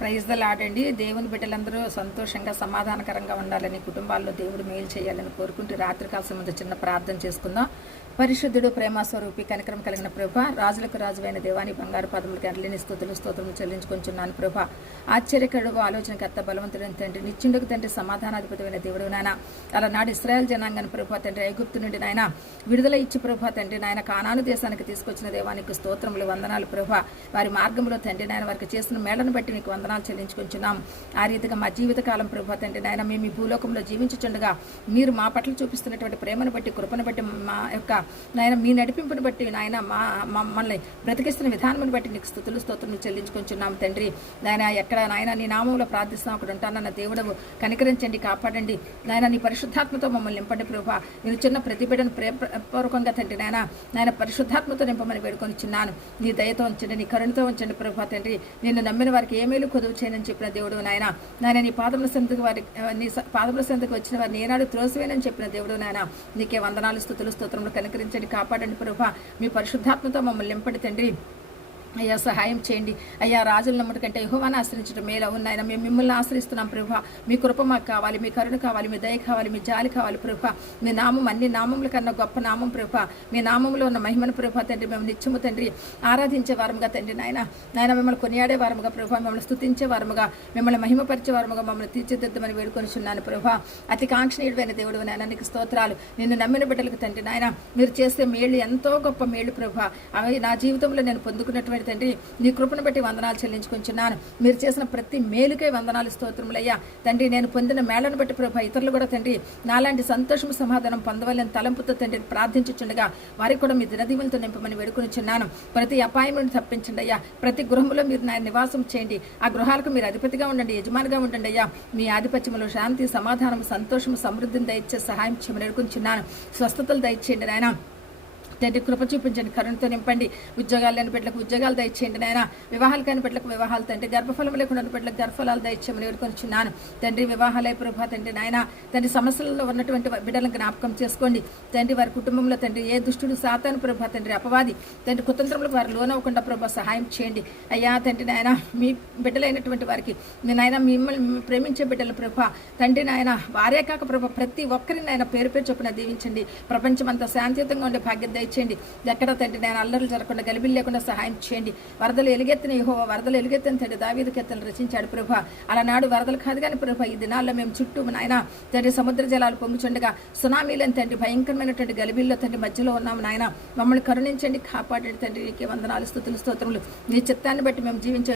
Praise the lord అండి. దేవుని బిడ్డలందరూ సంతోషంగా సమాధానకరంగా ఉండాలని, కుటుంబాల్లో దేవుడు మేలు చేయాలని కోరుకుంటూ రాత్రికాల సమయంలో చిన్న ప్రార్థన చేసుకుందాం. పరిశుద్ధుడు, ప్రేమ స్వరూపి, కనికరం కలిగిన ప్రభ, రాజులకు రాజువైన దేవాని బంగారు పదములకి అర్లేని స్తోత్రము చెల్లించుకొంచున్నాను ప్రభ. ఆశ్చర్యకరుడు, ఆలోచనకర్త, బలవంతుడైన తండ్రి, నిత్యుండుకు తండ్రి, సమాధానాధిపతిమైన దేవుడు నాయన. అలనాడు ఇశ్రాయేల్ జనాంగాన్ని ప్రభ తండ్రి, ఐగుప్తు నుండి నాయన విడుదల ఇచ్చి ప్రభ తండ్రి నాయన కానాను దేశానికి తీసుకొచ్చిన దేవానికి స్తోత్రములు, వందనాలు ప్రభ. వారి మార్గంలో తండ్రి నాయన వారికి చేసిన మేళను బట్టి నీకు వందనాలు చెల్లించుకుంటున్నాం. ఆ రీతిగా మా జీవితకాలం ప్రభు తండ్రి నాయన మేము ఈ భూలోకంలో జీవించుచుండగా మీరు మా పట్ల చూపిస్తున్నటువంటి ప్రేమను బట్టి, కృపను బట్టి, మా యొక్క నాయన మీ నడిపింపును బట్టి నాయన మమ్మల్ని బ్రతికిస్తున్న విధానం బట్టి నీకు స్తోత్రం చెల్లించుకుంటున్నాం తండ్రి. నాయన ఎక్కడ నాయన నీ నామంలో ప్రార్థిస్తున్నాం అక్కడ ఉంటానన్న దేవుడవు కనికరించండి, కాపాడండి నాయన. నీ పరిశుద్ధాత్మతో మమ్మల్ని నింపండి ప్రభు. మీరు చిన్న ప్రతిబిడను ప్రేమపూర్వకంగా తండ్రి నాయన పరిశుద్ధాత్మతో నింపమని వేడుకొనిచున్నాను. నీ దయతో ఉంచండి, నీ కరుణతో ఉంచండి ప్రభు తండ్రి. నిన్ను నమ్మిన వారికి ఏ మేలు కొదువు చేయనని చెప్పిన దేవుడు నాయన. నీ పాదముల సందుకు నీ పాదముల సందుకు వచ్చిన వారిని ఏనాడు త్రోసివేనని చెప్పిన దేవుడు నాయన. నీకే వందనాలు, స్తోత్రములు, కనికరించండి, కాపాడండి ప్రభు. మీ పరిశుద్ధాత్మతో మమ్మల్ని నింపండి తండ్రి. అయ్యా సహాయం చేయండి అయ్యా. రాజుల నమ్మటి కంటే యెహోవాను ఆశ్రయించడం మేలు. అవునాయన మేము మిమ్మల్ని ఆశ్రయిస్తున్నాం ప్రభా. మీ కృప మాకు కావాలి, మీ కరుణ కావాలి, మీ దయ కావాలి, మీ జాలి కావాలి ప్రభా. మీ నామం అన్ని నామముల కన్నా గొప్ప నామం ప్రభా. మీ నామంలో ఉన్న మహిమను ప్రభా తండ్రి మేము నిత్యము తండ్రి ఆరాధించే వారముగా తండ్రి నాయన మిమ్మల్ని కొనియాడే వారముగా ప్రభా, మిమ్మల్ని స్తుతించే వారముగా, మిమ్మల్ని మహిమపరిచే వారముగా మమ్మల్ని తీర్చిదిద్దమని వేడుకొనిచున్నాను ప్రభా. అతి కాంక్షణీయుడైన దేవుడు నాయన నీకు స్తోత్రాలు. నిన్ను నమ్మిన బిడ్డలకు తండ్రి నాయన మీరు చేసే మేళ్ళు ఎంతో గొప్ప మేళ్ళు ప్రభా. అవి నా జీవితంలో నేను పొందుకున్నటువంటి తండ్రి నీ కృపను బట్టి వందనాలు చెల్లించుకుంటున్నాను. మీరు చేసిన ప్రతి మేలుకే వందనాలు, స్తోత్రములయ్యా తండ్రి. నేను పొందిన మేళను బట్టి ప్రభా ఇతరులు కూడా తండ్రి నాలాంటి సంతోషం సమాధానం పొందవాలని తలంపుతో తండ్రి ప్రార్థించుచుండగా వారికి కూడా మీ దినదీవులతో నింపమని వేడుకొనిచున్నాను. ప్రతి అపాయం నుండి తప్పించండి అయ్యా. ప్రతి గృహంలో మీరు నా నివాసం చేయండి. ఆ గృహాలకు మీరు అధిపతిగా ఉండండి, యజమానిగా ఉండండి అయ్యా. మీ ఆధిపత్యంలో శాంతి, సమాధానం, సంతోషం, సమృద్ధిని దయచే సహాయం చేయమని వేడుకొనిచున్నాను. స్వస్థతలు దయచేయండి నాయన తండ్రి. కృప చూపించండి, కరుణతో నింపండి. ఉద్యోగాలు లేని బిడ్డలకు ఉద్యోగాలు దయచేయండి నాయన. వివాహాలు కాని బిడ్డలకు వివాహాలు తండ్రి. గర్భఫలం లేకుండా బిడ్డలకు గర్భఫలాలు దయచేయమని వేడుకొనిచున్నాను తండ్రి. వివాహాలే ప్రభా తండ్రి నాయన తండ్రి సమస్యలలో ఉన్నటువంటి బిడ్డలను జ్ఞాపకం చేసుకోండి తండ్రి. వారి కుటుంబంలో తండ్రి ఏ దుష్టుడు సాతాను ప్రభా తండ్రి అపవాది తండ్రి కుతంత్రములకు వారు లోనవ్వకుండా ప్రభా సహాయం చేయండి అయ్యా తండ్రి నాయన. మీ బిడ్డలైనటువంటి వారికి మీ నాయన మిమ్మల్ని ప్రేమించే బిడ్డలు ప్రభా తండ్రి నాయన వారే కాక ప్రభా ప్రతి ఒక్కరిని నాయన పేరు పేరు చొప్పున దీవించండి. ప్రపంచం అంతా శాంతియుతంగా ఉండే భాగ్యం చేయండి. ఎక్కడ తండ్రి నేను అల్లర్లు జరగకుండా, గలిబిలు లేకుండా సహాయం చేయండి. వరదలు ఎలుగెత్తిన యెహోవా వరదలు ఎలుగెత్తిన తండ్రి దావీదు కీర్తనలు రచించాడు ప్రభా. అలనాడు వరదలు కాదు కానీ ప్రభా ఈ దినాల్లో మేము చుట్టూ నాయన తండ్రి సముద్ర జలాలు పొంగుచుండగా సునామీలను తండ్రి భయంకరమైనటువంటి గలిబిల్లో తండ్రి మధ్యలో ఉన్నాము నాయన. మమ్మల్ని కరుణించండి, కాపాడండి తండ్రి. నీకే వందనాలు, స్తుతులు, స్తోత్రములు. నీ చిత్తాన్ని బట్టి మేము జీవించే